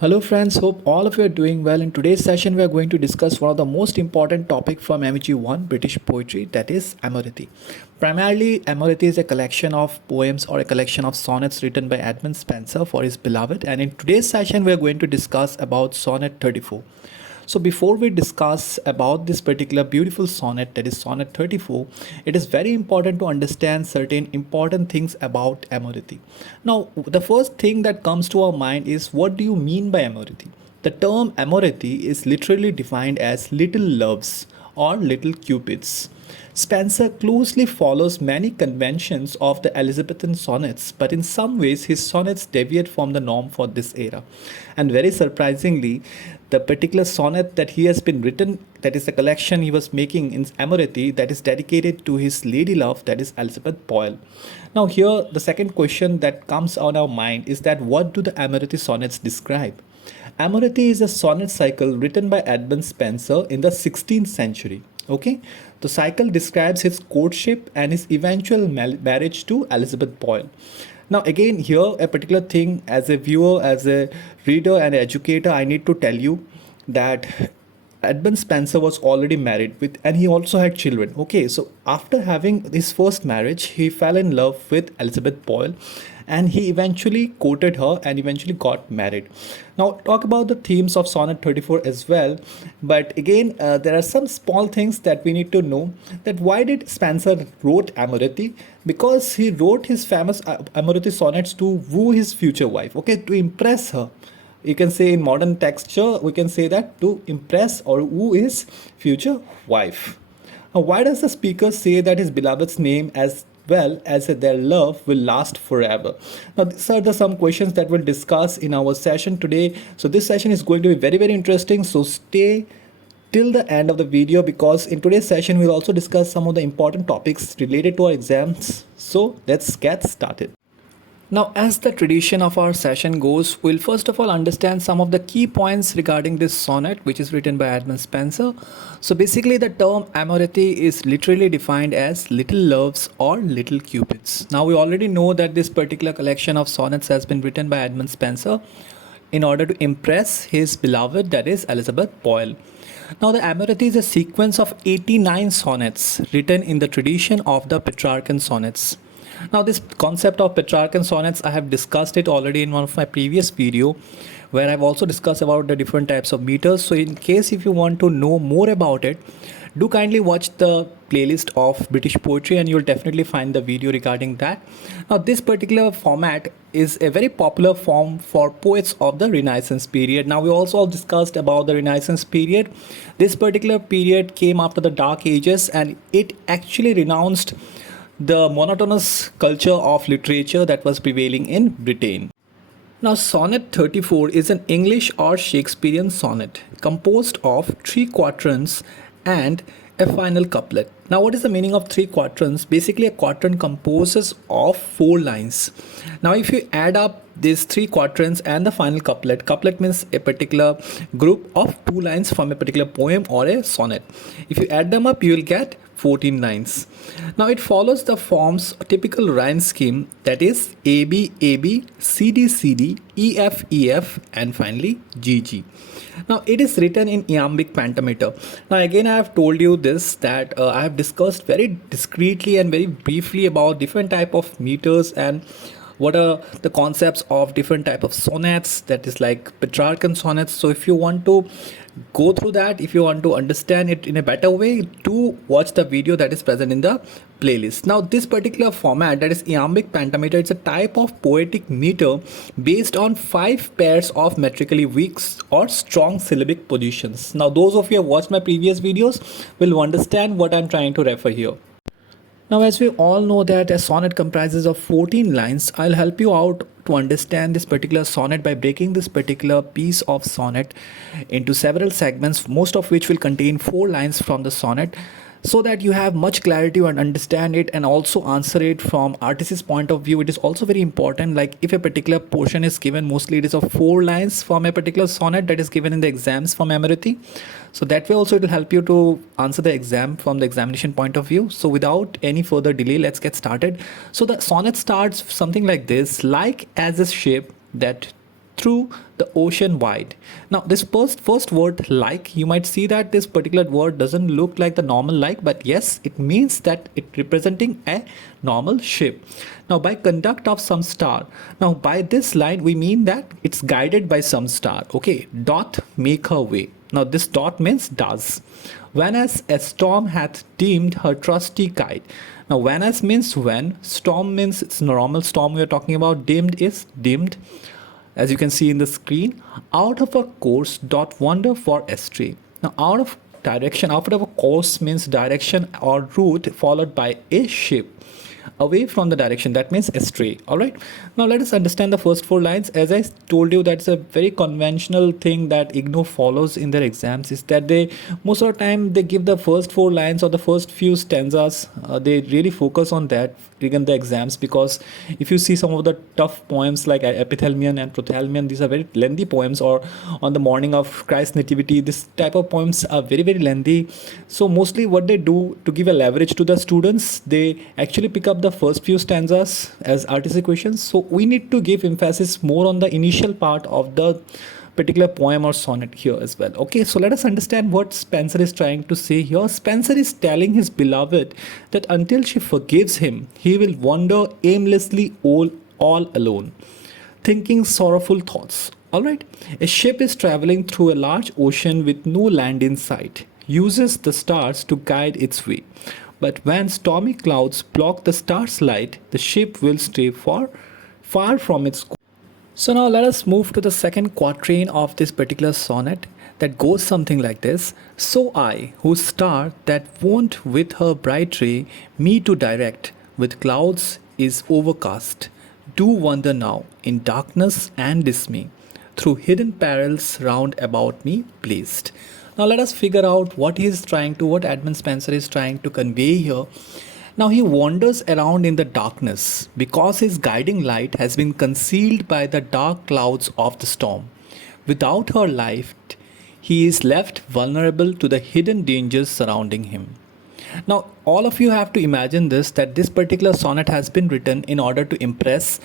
Hello friends, hope all of you are doing well. In today's session, we are going to discuss one of the most important topic from MEG1 British poetry, that is Amoretti. Primarily, Amoretti is a collection of poems or a collection of sonnets written by Edmund Spenser for his beloved. And in today's session, we are going to discuss about Sonnet 34. So before we discuss about this particular beautiful sonnet, that is Sonnet 34, it is very important to understand certain important things about Amoretti. Now, the first thing that comes to our mind is, what do you mean by Amoretti? The term Amoretti is literally defined as little loves or little cupids. Spenser closely follows many conventions of the Elizabethan sonnets, but in some ways his sonnets deviate from the norm for this era. And very surprisingly, the particular sonnet that he has been written, that is the collection he was making in Amoretti, that is dedicated to his lady love, that is Elizabeth Boyle. Now here the second question that comes on our mind is that what do the Amoretti sonnets describe? Amoretti is a sonnet cycle written by Edmund Spenser in the 16th century. Okay, the cycle describes his courtship and his eventual marriage to Elizabeth Boyle. Now, again, here a particular thing as a viewer, as a reader, and educator, I need to tell you that Edmund Spenser was already married with, and he also had children. Okay, so after having his first marriage, he fell in love with Elizabeth Boyle, and he eventually courted her and eventually got married. Now, talk about the themes of Sonnet 34 as well, but again, there are some small things that we need to know. That why did Spenser wrote Amoretti? Because he wrote his famous Amoretti sonnets to woo his future wife. Okay, to impress her. You can say in modern texture, we can say that to impress or woo his future wife. Now, why does the speaker say that his beloved's name as well as their love will last forever? Now, these are the some questions that we'll discuss in our session today. So this session is going to be very, very interesting. So stay till the end of the video, because in today's session we'll also discuss some of the important topics related to our exams. So let's get started. Now, as the tradition of our session goes, we'll first of all understand some of the key points regarding this sonnet, which is written by Edmund Spenser. So basically, the term Amoretti is literally defined as little loves or little cupids. Now, we already know that this particular collection of sonnets has been written by Edmund Spenser in order to impress his beloved, that is Elizabeth Boyle. Now, the Amoretti is a sequence of 89 sonnets written in the tradition of the Petrarchan sonnets. Now, this concept of Petrarchan sonnets, I have discussed it already in one of my previous video, where I've also discussed about the different types of meters. So in case if you want to know more about it, do kindly watch the playlist of British poetry and you'll definitely find the video regarding that. Now, this particular format is a very popular form for poets of the Renaissance period. Now, we also discussed about the Renaissance period. This particular period came after the Dark Ages, and it actually renounced the monotonous culture of literature that was prevailing in Britain. Now, Sonnet 34 is an English or Shakespearean sonnet composed of 3 quatrains and a final couplet. Now, what is the meaning of 3 quatrains? Basically, a quatrain composes of 4 lines. Now, if you add up these 3 quatrains and the final couplet, couplet means a particular group of 2 lines from a particular poem or a sonnet. If you add them up, you will get 14 lines. Now, it follows the form's typical rhyme scheme, that is AB, AB, CD, CD, EF, EF, and finally GG. Now, it is written in iambic pentameter. Now, again, I have told you this, that I have discussed very discreetly and very briefly about different type of meters and what are the concepts of different type of sonnets, that is like Petrarchan sonnets. So if you want to go through that, if you want to understand it in a better way, do watch the video that is present in the playlist. Now, this particular format, that is iambic pentameter, it's a type of poetic meter based on 5 pairs of metrically weak or strong syllabic positions. Now, those of you who have watched my previous videos will understand what I'm trying to refer here. Now, as we all know that a sonnet comprises of 14 lines, I'll help you out to understand this particular sonnet by breaking this particular piece of sonnet into several segments, most of which will contain 4 lines from the sonnet, so that you have much clarity and understand it and also answer it from artist's point of view. It is also very important, like if a particular portion is given, mostly it is of 4 lines from a particular sonnet that is given in the exams from Amoretti. So that way also it will help you to answer the exam from the examination point of view. So without any further delay, let's get started. So the sonnet starts something like this: like as a ship that through the ocean wide. Now this first word like, you might see that this particular word doesn't look like the normal like, but yes, it means that it representing a normal ship. Now by conduct of some star, now by this line we mean that it's guided by some star. Okay, dot make her way. Now this dot means does. Whenas a storm hath dimmed her trusty guide. Now whenas means when, storm means it's normal storm we are talking about, dimmed is dimmed, as you can see in the screen. Out of a course dot wander for astray. Now out of direction, out of a course means direction or route followed by a ship away from the direction, that means astray. All right, now let us understand the first four lines. As I told you, that's a very conventional thing that IGNOU follows in their exams, is that they most of the time they give the first four lines or the first few stanzas. They really focus on that in the exams, because if you see some of the tough poems like Epithalamion and Prothalamion, these are very lengthy poems, or on the morning of Christ's nativity, this type of poems are very lengthy. So mostly what they do to give a leverage to the students, they actually pick up the first few stanzas as RTC questions. So we need to give emphasis more on the initial part of the particular poem or sonnet here as well. Okay, so let us understand what Spenser is trying to say here. Spenser is telling his beloved that until she forgives him, he will wander aimlessly all alone, thinking sorrowful thoughts. All right, a ship is traveling through a large ocean with no land in sight, uses the stars to guide its way. But when stormy clouds block the star's light, the ship will stray far from its course. So now let us move to the second quatrain of this particular sonnet, that goes something like this. So I, whose star that wont with her bright ray me to direct, with clouds is overcast, do wander now in darkness and dismay, through hidden perils round about me placed. Now let us figure out what Edmund Spenser is trying to convey here. Now he wanders around in the darkness because his guiding light has been concealed by the dark clouds of the storm. Without her light, he is left vulnerable to the hidden dangers surrounding him. Now all of you have to imagine this, that this particular sonnet has been written in order to impress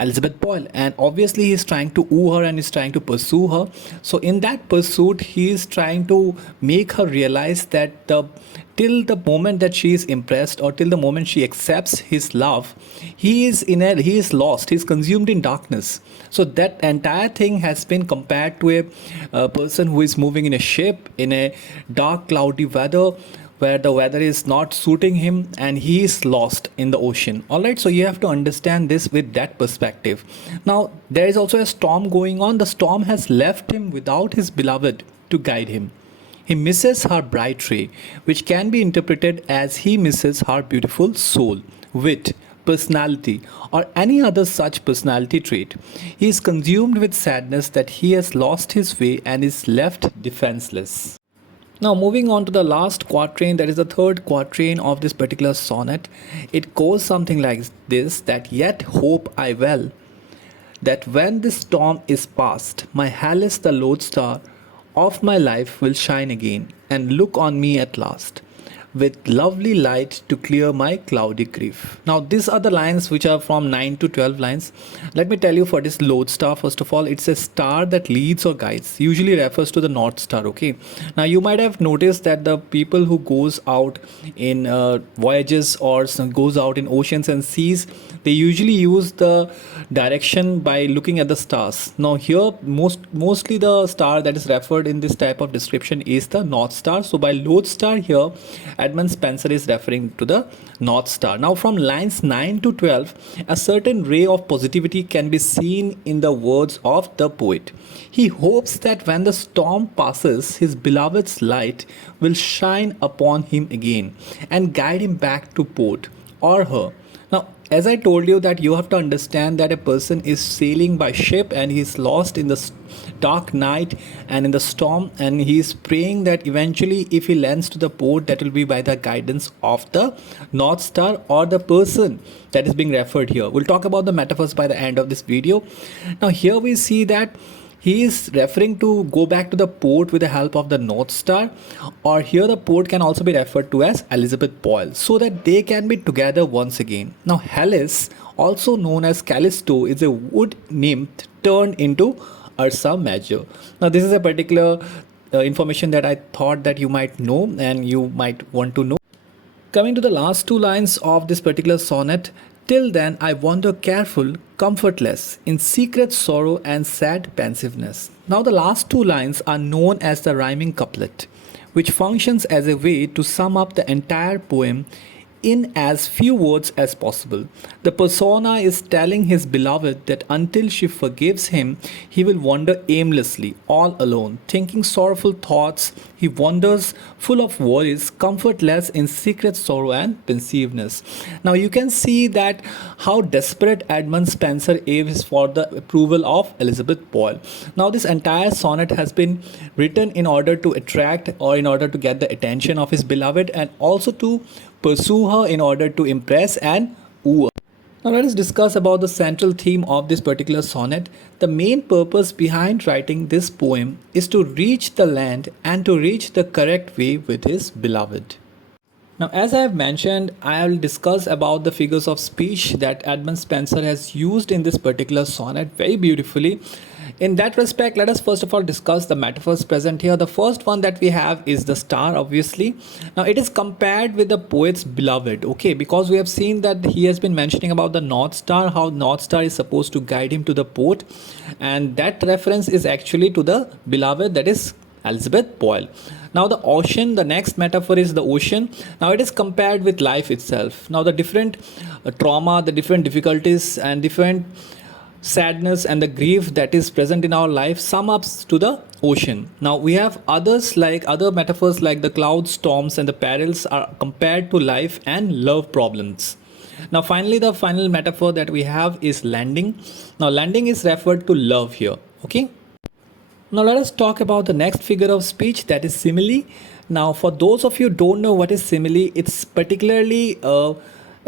Elizabeth Boyle, and obviously he is trying to woo her and is trying to pursue her. So in that pursuit, he is trying to make her realize that till the moment that she is impressed, or till the moment she accepts his love, he is lost, he is consumed in darkness. So that entire thing has been compared to a person who is moving in a ship in a dark cloudy weather, where the weather is not suiting him and he is lost in the ocean. All right, so you have to understand this with that perspective. Now there is also a storm going on. The storm has left him without his beloved to guide him. He misses her bright ray, which can be interpreted as he misses her beautiful soul, wit, personality, or any other such personality trait. He is consumed with sadness that he has lost his way and is left defenseless. Now moving on to the last quatrain, that is the third quatrain of this particular sonnet. It goes something like this, that yet hope I well, that when this storm is past, my Hallis the lodestar of my life will shine again, and look on me at last, with lovely light to clear my cloudy grief. Now these are the lines which are from 9 to 12 lines. Let me tell you, for this lodestar, first of all, it's a star that leads or guides, usually refers to the North Star. Okay, now you might have noticed that the people who goes out in voyages or goes out in oceans and seas, they usually use the direction by looking at the stars. Now here mostly the star that is referred in this type of description is the North Star. So by lodestar here, Edmund Spenser is referring to the North Star. Now from lines 9 to 12, a certain ray of positivity can be seen in the words of the poet. He hopes that when the storm passes, his beloved's light will shine upon him again and guide him back to port, or her. Now, as I told you, that you have to understand that a person is sailing by ship and he is lost in the dark night and in the storm, and he is praying that eventually if he lands to the port, that will be by the guidance of the North Star or the person that is being referred here. We'll talk about the metaphors by the end of this video. Now here we see that he is referring to go back to the port with the help of the North Star, or here the port can also be referred to as Elizabeth Boyle, so that they can be together once again. Now Hallis also known as Callisto, is a wood nymph turned into Ursa Major. Now, this is a particular information that I thought that you might know and you might want to know. Coming to the last two lines of this particular sonnet, till then I wander careful, comfortless, in secret sorrow and sad pensiveness. Now, the last two lines are known as the rhyming couplet, which functions as a way to sum up the entire poem in as few words as possible. The persona is telling his beloved that until she forgives him, he will wander aimlessly, all alone, thinking sorrowful thoughts. He wanders full of worries, comfortless in secret sorrow and pensiveness. Now you can see that how desperate Edmund Spenser is for the approval of Elizabeth Boyle. Now this entire sonnet has been written in order to attract or in order to get the attention of his beloved and also to pursue her in order to impress and woo her. Now let us discuss about the central theme of this particular sonnet. The main purpose behind writing this poem is to reach the land and to reach the correct way with his beloved. Now, as I have mentioned, I will discuss about the figures of speech that Edmund Spenser has used in this particular sonnet very beautifully. In that respect, let us first of all discuss the metaphors present here. The first one that we have is the star, obviously. Now, it is compared with the poet's beloved, okay, because we have seen that he has been mentioning about the North Star, how North Star is supposed to guide him to the port, and that reference is actually to the beloved, that is Elizabeth Boyle. Now the ocean, the next metaphor is the ocean. Now it is compared with life itself. Now the different trauma, the different difficulties and different sadness and the grief that is present in our life sum up to the ocean. Now we have others like other metaphors like the clouds, storms and the perils are compared to life and love problems. Now finally the final metaphor that we have is landing. Now landing is referred to love here, okay. Now let us talk about the next figure of speech, that is simile. Now for those of you who don't know what is simile, it's particularly a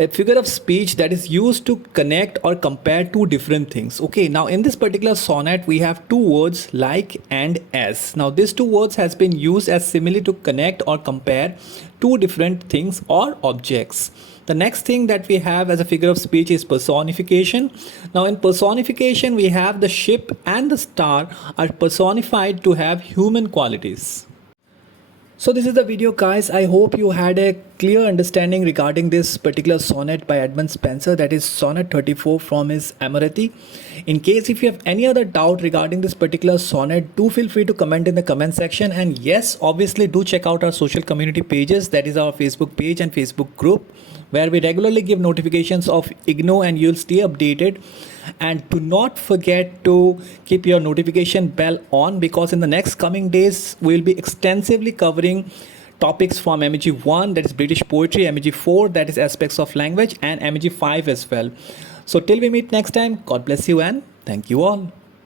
figure of speech that is used to connect or compare two different things. Okay, now in this particular sonnet we have two words like and as. Now these two words has been used as simile to connect or compare two different things or objects. The next thing that we have as a figure of speech is personification. Now in personification we have the ship and the star are personified to have human qualities. So this is the video, guys. I hope you had a clear understanding regarding this particular sonnet by Edmund Spenser, that is sonnet 34 from his Amoretti. In case if you have any other doubt regarding this particular sonnet, do feel free to comment in the comment section. And yes, obviously do check out our social community pages, that is our Facebook page and Facebook group, where we regularly give notifications of IGNO and you'll stay updated. And do not forget to keep your notification bell on, because in the next coming days we'll be extensively covering topics from MEG 1, that is British poetry, MEG 4, that is aspects of language, and MEG 5 as well. So till we meet next time, God bless you and thank you all.